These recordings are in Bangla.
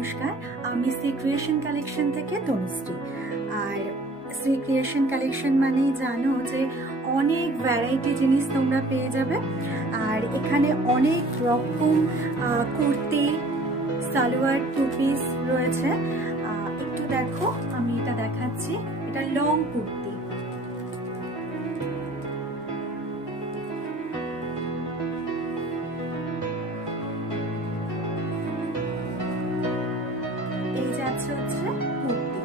নমস্কার, আমি শ্রী ক্রিয়েশন কালেকশন থেকে তনুশ্রী। আর শ্রী ক্রিয়েশন কালেকশন মানেই জানো যে অনেক ভ্যারাইটি জিনিস তোমরা পেয়ে যাবে। আর এখানে অনেক রকম কুর্তি, সালোয়ার, টু পিস রয়েছে। একটু দেখো, আমি এটা দেখাচ্ছি। এটা লং কুর্তি, হচ্ছে কুর্তি।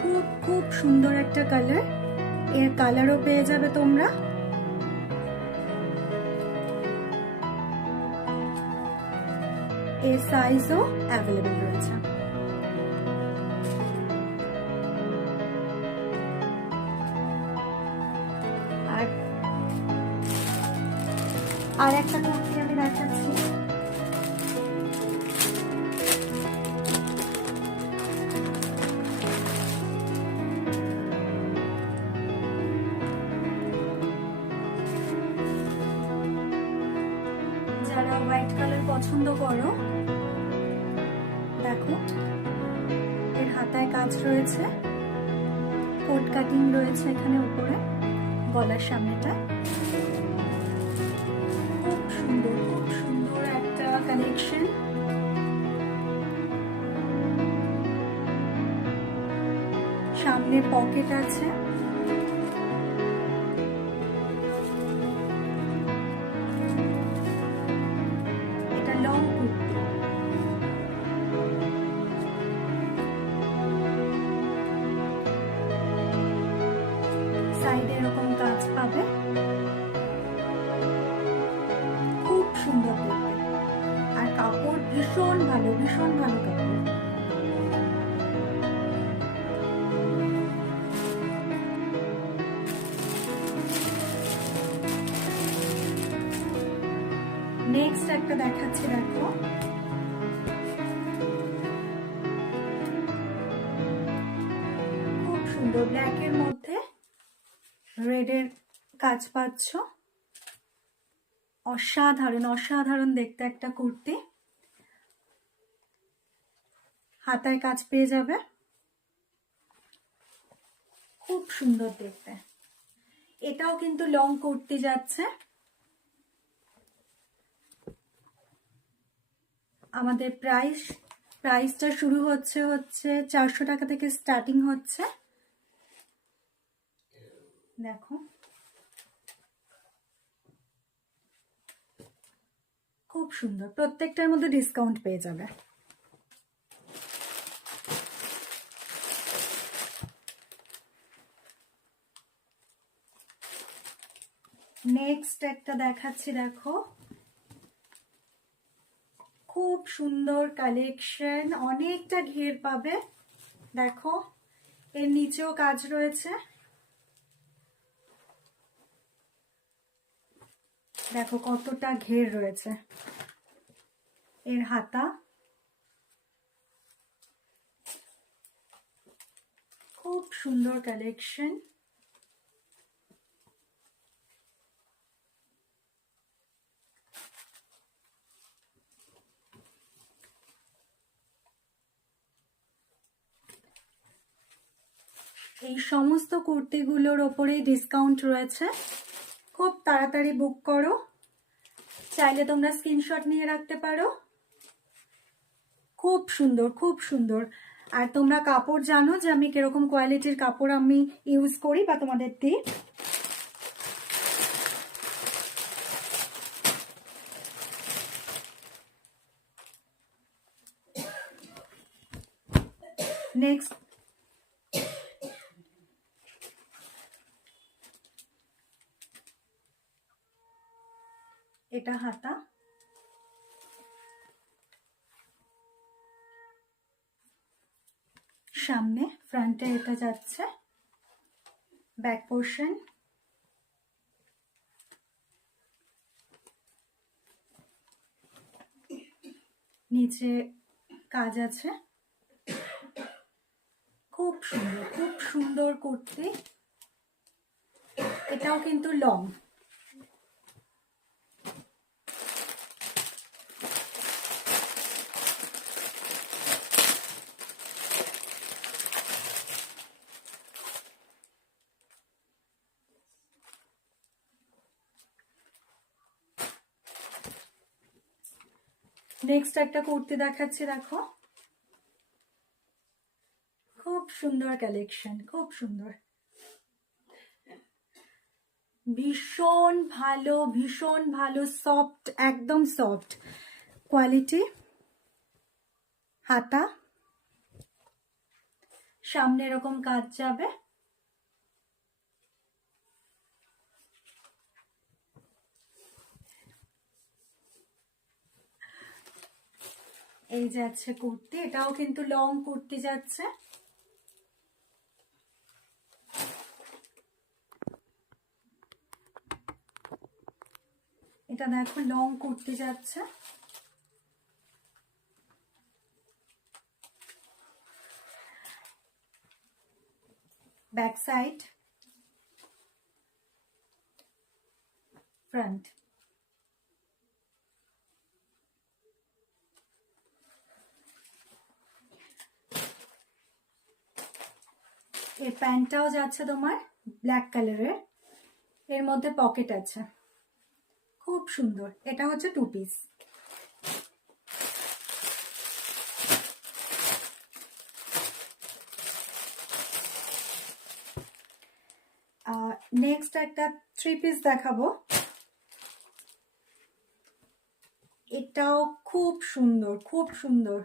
খুব খুব সুন্দর একটা কালার, এর কালারও পেয়ে যাবে তোমরা। এর সাইজও অ্যাভেলেবল রয়েছে। আর একটা কুর্তি আমি দেখাচ্ছি। যারা হোয়াইট কালার পছন্দ করো, দেখো এর হাতায় কাজ রয়েছে, কোট কাটিং রয়েছে এখানে উপরে, গলার সামনেটা। খুব সুন্দর একটা কালেকশন। সামনে পকেট আছে, এটা লং কুর্তি। সাইডে এরকম কাজ পাবে, খুব সুন্দর দেখতে। আর কাপড় ভীষণ ভালো কাপড়। নেক্সট একটা দেখাচ্ছি, দেখো খুব সুন্দর ব্ল্যাকের মধ্যে রেডের কাজ পাচ্ছ। অসাধারণ দেখতে একটা কুর্তি। হাতায় কাজ পেয়ে যাবে, খুব সুন্দর দেখতে। এটাও কিন্তু লং কুর্তি যাচ্ছে। আমাদের প্রাইসটা শুরু হচ্ছে 400 টাকা থেকে স্টার্টিং হচ্ছে। দেখো খুব সুন্দর, প্রত্যেকটার মধ্যে ডিসকাউন্ট পেয়ে যাবে। নেক্সট একটা দেখাচ্ছি, দেখো খুব সুন্দর কালেকশন, অনেকটা ঘের পাবে। দেখো এর নিচেও কাজ রয়েছে, দেখো কতটা ঘের রয়েছে। এর হাতা, খুব সুন্দর কালেকশন। এই সমস্ত কুর্তিগুলোর ওপরেই ডিসকাউন্ট রয়েছে। খুব তাড়াতাড়ি বুক করো, চাইলে তোমরা স্ক্রিনশট নিয়ে রাখতে পারো। খুব সুন্দর। আর তোমরা কাপড় জানো যে আমি কিরকম কোয়ালিটির কাপড় আমি ইউজ করি বা তোমাদের দিই। নেক্সট এটা হাতা, সামনে ফ্রন্টে এটা যাচ্ছে, ব্যাক পোর্শন, নিচে কাজ আছে। খুব সুন্দর কুর্তি। এটাও কিন্তু লং। নেক্সট একটা কুর্তি দেখাচ্ছি, দেখো খুব সুন্দর কালেকশন, খুব সুন্দর, ভীষণ ভালো সফট, একদম সফট কোয়ালিটি। হাতা, সামনে এরকম কাজ যাবে, এই যাচ্ছে কুর্তি, এটাও কিন্তু লং কুর্তি যাচ্ছে। এটা দেখো লং কুর্তি যাচ্ছে, ব্যাক সাইড, ফ্রন্ট। এই প্যান্টটাও যাচ্ছে তোমার ব্ল্যাক কালারের, এর মধ্যে পকেট আছে, খুব সুন্দর। এটা হচ্ছে 2 পিস। নেক্সট একটা 3 পিস দেখাবো, এটাও খুব সুন্দর, খুব সুন্দর,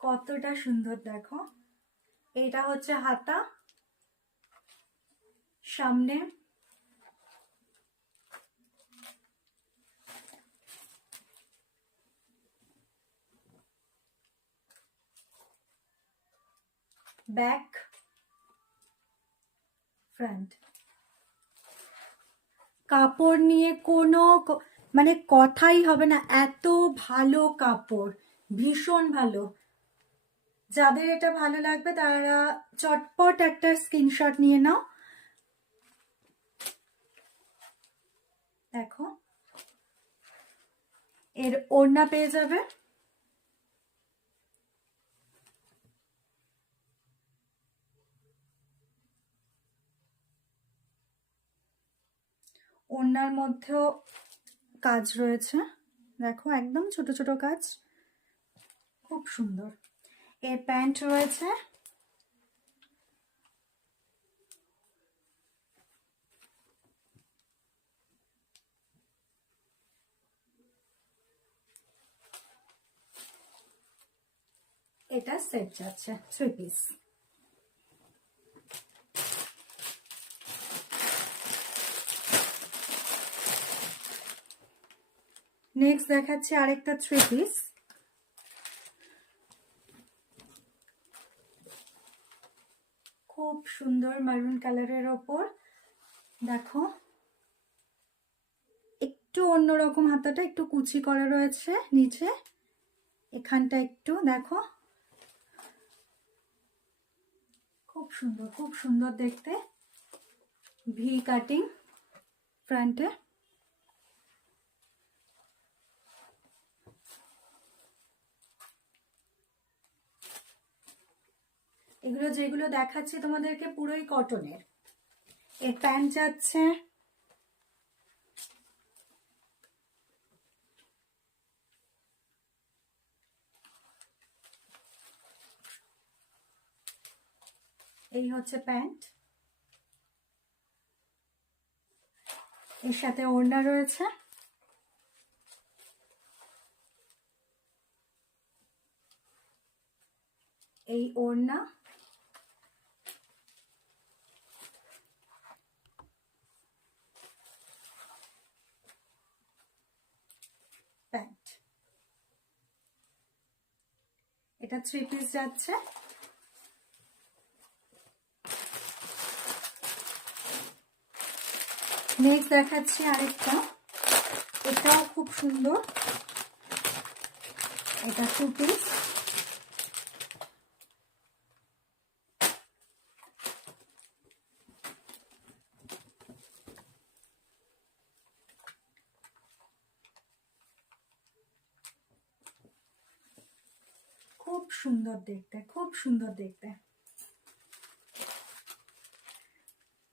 কতটা সুন্দর দেখো। এটা হচ্ছে হাতা, সামনে ব্যাক, ফ্রন্ট। কাপড় নিয়ে কোনো মানে কথাই হবে না, এত ভালো কাপড়, ভীষণ ভালো। যাদের এটা ভালো লাগবে তারা চটপট একটা স্ক্রিনশট নিয়ে নাও। দেখো এর ওড়না পেয়ে যাবে, ওড়নার মধ্যেও কাজ রয়েছে, দেখো একদম ছোট ছোট কাজ, খুব সুন্দর। এর প্যান্ট রয়েছে, এটা সেট যাচ্ছে 3 পিস। নেক্সট দেখাচ্ছি আরেকটা 3 পিস, খুব সুন্দর মারুন কালারের ওপর, দেখো একটু অন্যরকম, হাতাটা একটু কুচি করা রয়েছে নিচে, এখানটা একটু দেখো, খুব সুন্দর, খুব সুন্দর দেখতে, ভি কাটিং ফ্রন্টে। এগুলো যেগুলো দেখাচ্ছি তোমাদেরকে পুরোই কটনের। এর প্যান্ট যাচ্ছে এই হচ্ছে প্যান্ট, এর সাথে ওড়না রয়েছে, এই ওড়না, প্যান্ট। এটা 3 পিস যাচ্ছে। নেক্সট দেখাচ্ছি আরেকটা, এটাও খুব সুন্দর, এটা 2 পিস। খুব সুন্দর দেখতে, খুব সুন্দর দেখতে।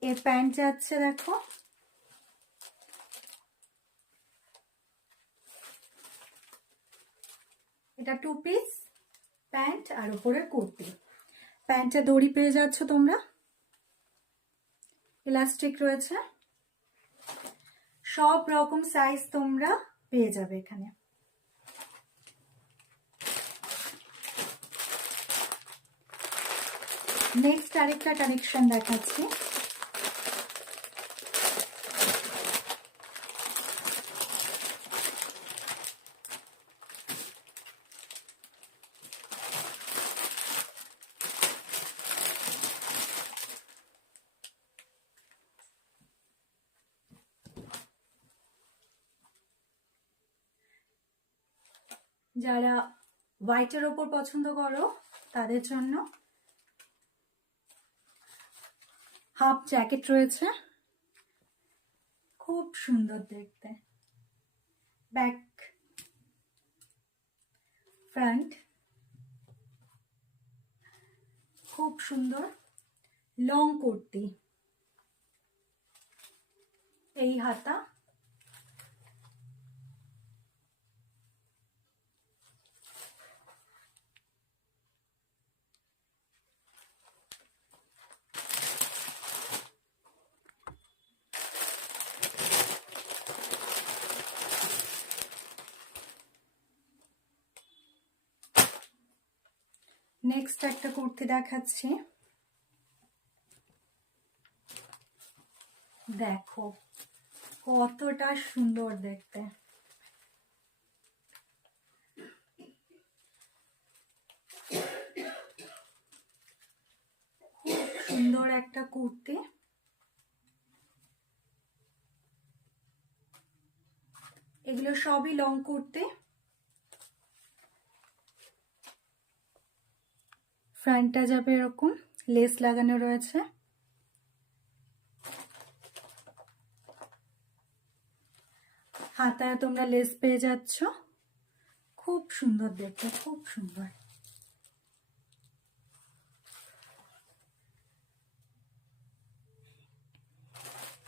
এর প্যান্ট যাচ্ছে দেখো, এটা 2 পিস প্যান্ট আর উপরে কুর্তি। প্যান্টে দড়ি পেয়ে যাচ্ছ তোমরা, ইলাস্টিক রয়েছে, সব রকম সাইজ তোমরা পেয়ে যাবে এখানে। নেক্সট আরেকটা কালেকশন দেখাচ্ছি। যারা হোয়াইটের ওপর পছন্দ করো তাদের জন্য হাফ জ্যাকেট রয়েছে, খুব সুন্দর দেখতে। ব্যাক ফ্রন্ট খুব সুন্দর। লং কুর্তি, এই হাতা, নেক্সট একটা কুর্তি দেখাচ্ছি। দেখো কতটা সুন্দর দেখতে, খুব সুন্দর একটা কুর্তি। এগুলো সবই লং কুর্তি। ফ্রন্টটা যাবে এরকম, লেস লাগানো রয়েছে। হাতায় তোমরা লেস পেয়ে যাচ্ছ, খুব সুন্দর দেখতে, খুব সুন্দর।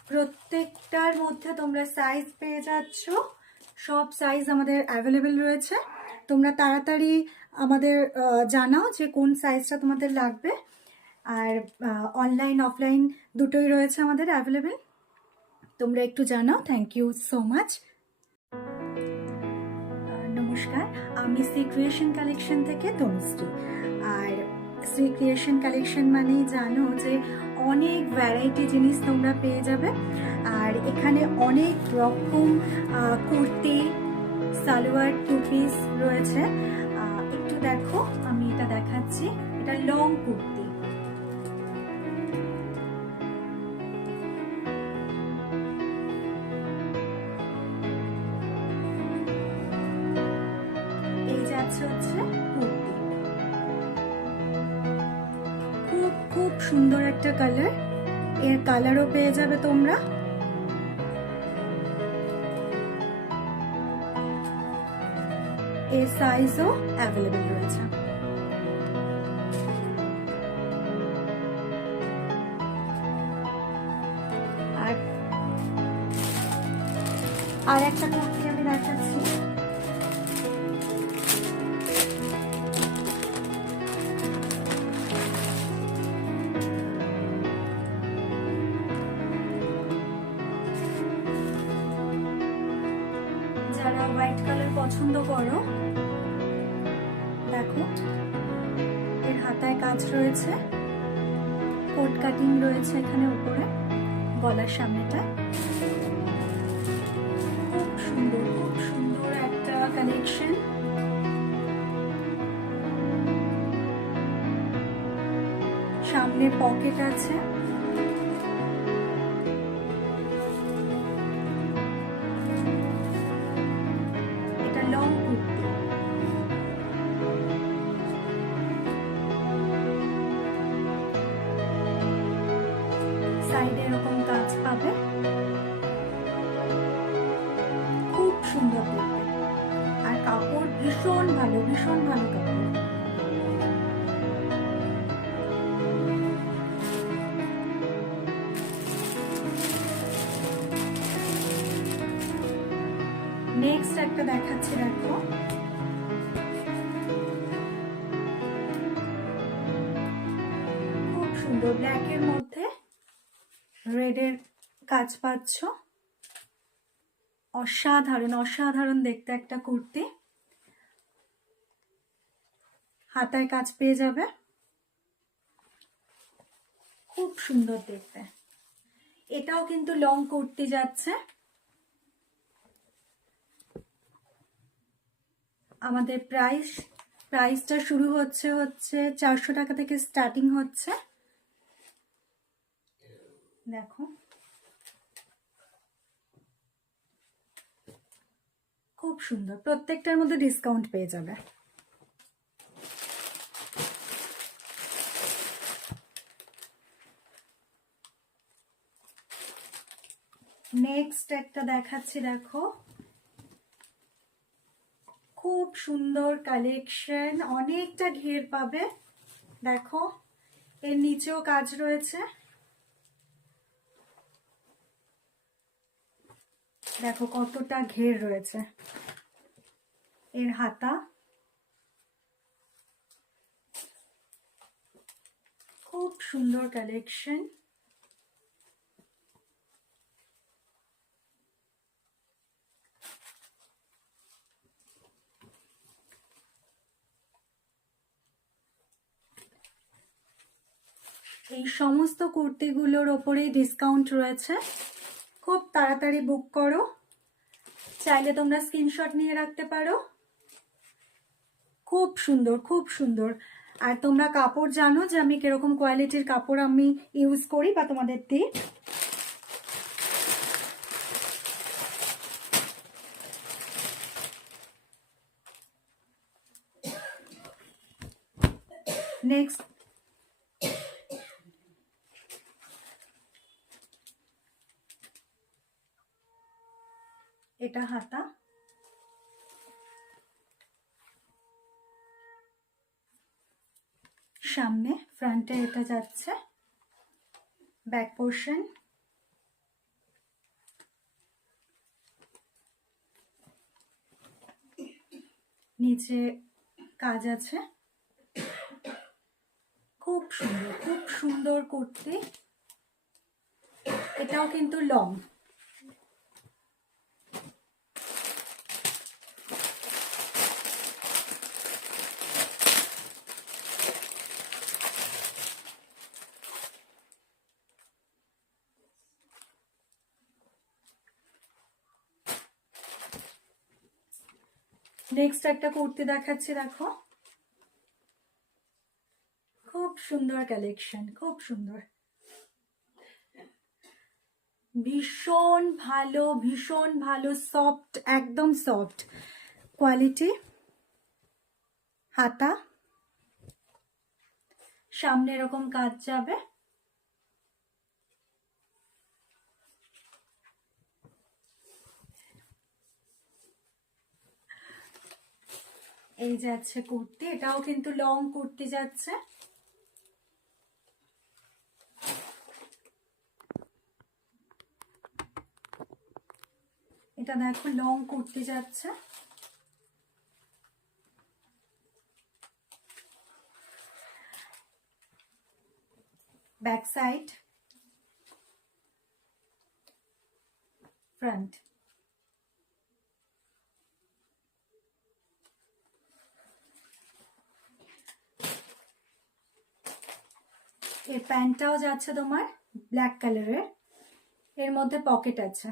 প্রত্যেকটার মধ্যে তোমরা সাইজ পেয়ে যাচ্ছ, সব সাইজ আমাদের অ্যাভেলেবেল রয়েছে। তোমরা তাড়াতাড়ি আমাদের জানাও যে কোন সাইজটা তোমাদের লাগবে। আর অনলাইন অফলাইন দুটোই রয়েছে আমাদের অ্যাভেলেবেল, তোমরা একটু জানাও। Thank you so much. নমস্কার, আমি শ্রী ক্রিয়েশন কালেকশন থেকে তনুশ্রী। আর শ্রী ক্রিয়েশন কালেকশন মানেই জানো যে অনেক ভ্যারাইটি জিনিস তোমরা পেয়ে যাবে। আর এখানে অনেক রকম কুর্তি, সালোয়ার, 2 পিস রয়েছে। একটু দেখো, আমি এটা দেখাচ্ছি। এটা লং কুর্তি, এই যাচ্ছে হচ্ছে কুর্তি। খুব খুব সুন্দর একটা কালার, এর কালারও পেয়ে যাবে তোমরা। এর সাইজও অ্যাভেলেবেল রয়েছে। আর একটা কুর্তি আমি দেখাচ্ছি। যারা হোয়াইট কালার পছন্দ করো, দেখো এর হাতায় কাজ রয়েছে, কোট কাটিং রয়েছে এখানে উপরে, গলার সামনেটা। খুব সুন্দর, খুব সুন্দর একটা কালেকশন। সামনে পকেট আছে, এটা লং কুর্তি। সাইডে এরকম কাজ পাবে, খুব সুন্দর দেখতে। আর কাপড় ভীষণ ভালো, ভীষণ ভালো কাপড়। নেক্সট একটা দেখাচ্ছি, দেখো সুন্দর, ব্ল্যাকের মধ্যে রেডের কাজ পাচ্ছ। অসাধারণ অসাধারণ দেখতে একটা কুর্তি। হাতায় কাজ পেয়ে যাবে, খুব সুন্দর দেখতে। এটাও কিন্তু লং কুর্তি যাচ্ছে। আমাদের প্রাইসটা শুরু হচ্ছে 400 টাকা থেকে স্টার্টিং হচ্ছে। দেখো খুব সুন্দর, প্রত্যেকটার মধ্যে ডিসকাউন্ট পেয়ে যাবে। নেক্সট একটা দেখাচ্ছি, দেখো খুব সুন্দর কালেকশন, অনেকটা ঘের পাবে। দেখো এর নিচেও কাজ রয়েছে, দেখো কতটা ঘের রয়েছে। এর হাতা খুব সুন্দর কালেকশন। এই সমস্ত কুর্তিগুলোর ওপরেই ডিসকাউন্ট রয়েছে, খুব তাড়াতাড়ি বুক করো। চাইলে তোমরা স্ক্রিনশট নিয়ে রাখতে পারো। খুব সুন্দর খুব সুন্দর। আর তোমরা কাপড় জানো যে আমি কিরকম কোয়ালিটির কাপড় আমি ইউজ করি বা তোমাদের দিই। নেক্সট এটা হাতা, সামনে ফ্রন্টে এটা যাচ্ছে, ব্যাক পোর্শন নিচে কাজ আছে। খুব সুন্দর কুর্তি। এটাও কিন্তু লং। নেক্সট একটা কুর্তি দেখাচ্ছি, দেখো খুব সুন্দর কালেকশন, খুব সুন্দর, ভীষণ ভালো সফট, একদম সফট কোয়ালিটি। হাতা সামনে এরকম কাজ যাবে, এই যাচ্ছে কুর্তি। এটাও কিন্তু লং কুর্তি যাচ্ছে। এটা দেখো লং কুর্তি যাচ্ছে। Back side, front. এর প্যান্টটাও যাচ্ছে তোমার ব্ল্যাক কালারের, এর মধ্যে পকেট আছে,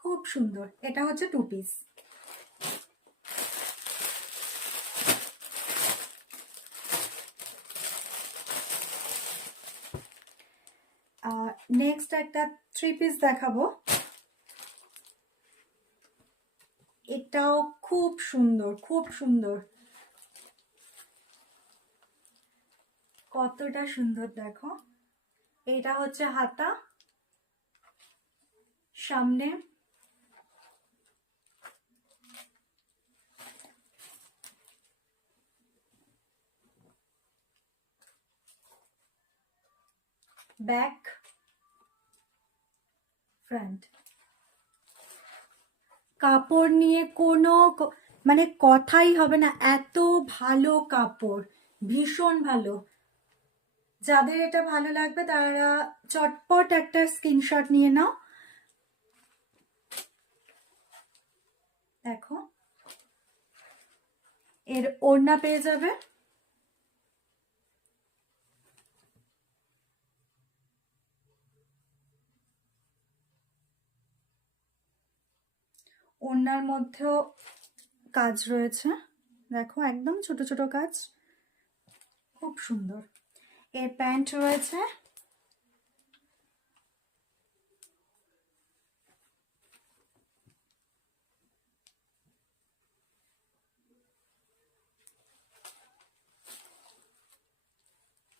খুব সুন্দর। এটা হচ্ছে 2 পিস। নেক্সট একটা 3 পিস দেখাবো। এটাও খুব সুন্দর, কতটা সুন্দর দেখো। এটা হচ্ছে হাতা, সামনে ব্যাক, ফ্রন্ট। কাপড় নিয়ে কোনো মানে কথাই হবে না, এত ভালো কাপড়, ভীষণ ভালো। যাদের এটা ভালো লাগবে তারা চটপট একটা স্ক্রিনশট নিয়ে নাও। দেখো এর ওড়না পেয়ে যাবে। ওড়নার মধ্যেও কাজ রয়েছে, দেখো একদম ছোট ছোট কাজ, খুব সুন্দর। এর প্যান্ট রয়েছে,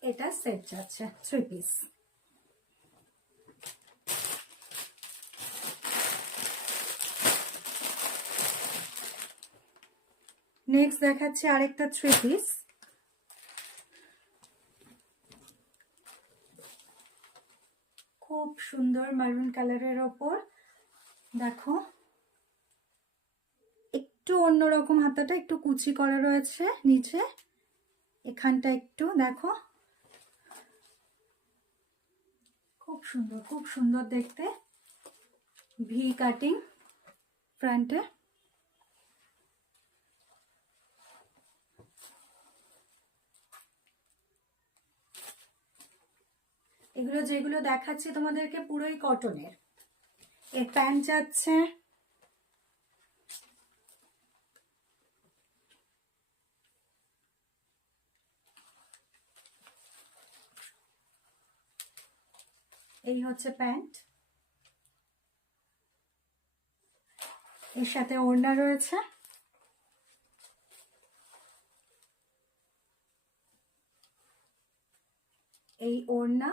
এটা সেট যাচ্ছে 3 পিস। নেক্সট দেখাচ্ছি আরেকটা 3 পিস। খুব সুন্দর মারুন কালারের ওপর, দেখো একটু অন্যরকম, হাতাটা একটু কুচি করা রয়েছে নিচে, এখানটা একটু দেখো, খুব সুন্দর, খুব সুন্দর দেখতে। ভি কাটিং ফ্রন্টে, এগুলো যেগুলো দেখাচ্ছি তোমাদেরকে পুরোই কটনের। এর প্যান্ট যাচ্ছে এই হচ্ছে প্যান্ট, এর সাথে ওড়না রয়েছে। এই ওড়না,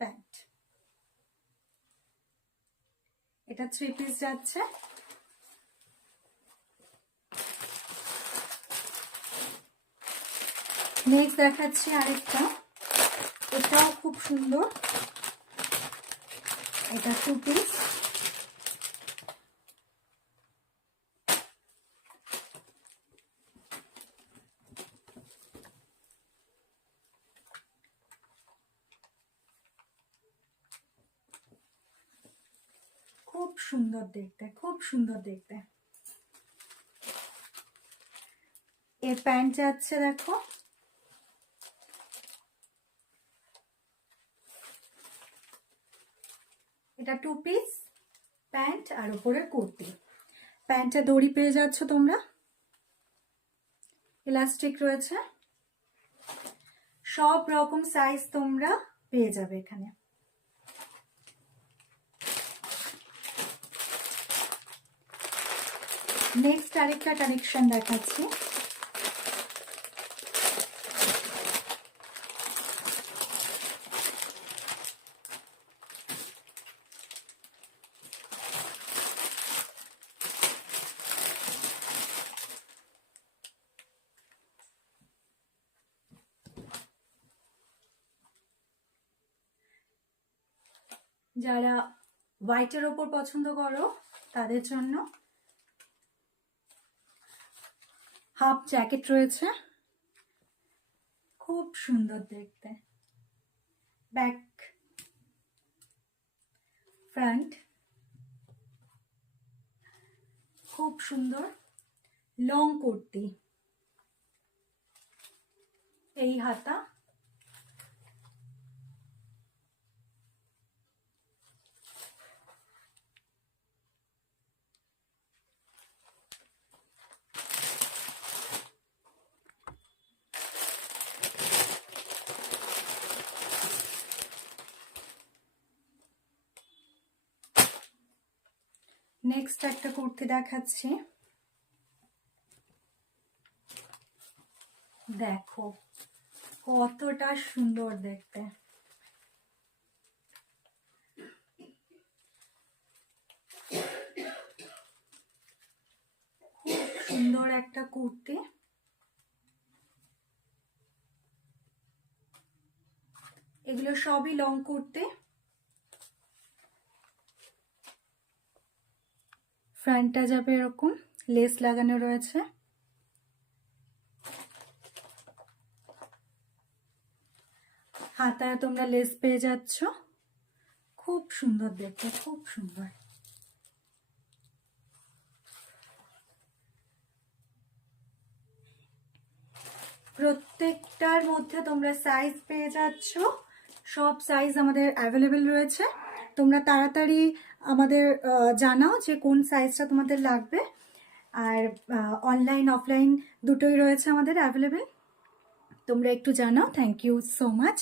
প্যান্ট, এটা 3 পিস যাচ্ছে। নেক্সট দেখাচ্ছি আরেকটা, এটাও খুব সুন্দর, এটা 2 পিস। খুব সুন্দর দেখতে, খুব সুন্দর দেখতে। এর প্যান্ট যাচ্ছে দেখো, এটা 2 পিস প্যান্ট আর উপরে কুর্তি। প্যান্টে দড়ি পেয়ে যাচ্ছ তোমরা, ইলাস্টিক রয়েছে, সব রকম সাইজ তোমরা পেয়ে যাবে এখানে। নেক্সট আরেকটা কালেকশন দেখাচ্ছি, যারা হোয়াইটের ওপর পছন্দ করো তাদের জন্য হাফ জ্যাকেট রয়েছে, খুব সুন্দর দেখতে। ব্যাক, ফ্রন্ট, খুব সুন্দর। লং কুর্তি, এই হাতা, নেক্সট একটা কুর্তি দেখাচ্ছি, দেখো কতটা সুন্দর দেখতে। খুব সুন্দর একটা কুর্তি, এগুলো সবই লং কুর্তি। ফ্রন্টটা যাবে এরকম, লেস লাগানো রয়েছে। হাতায় তোমরা লেস পেয়ে যাচ্ছ, খুব সুন্দর দেখতে, খুব সুন্দর। প্রত্যেকটার মধ্যে তোমরা সাইজ পেয়ে যাচ্ছ, সব সাইজ আমাদের অ্যাভেলেবেল রয়েছে। তোমরা তাড়াতাড়ি আমাদের জানাও যে কোন সাইজটা তোমাদের লাগবে। আর অনলাইন অফলাইন দুটোই রয়েছে আমাদের অ্যাভেলেবেল। তোমরা একটু জানাও। Thank you so much.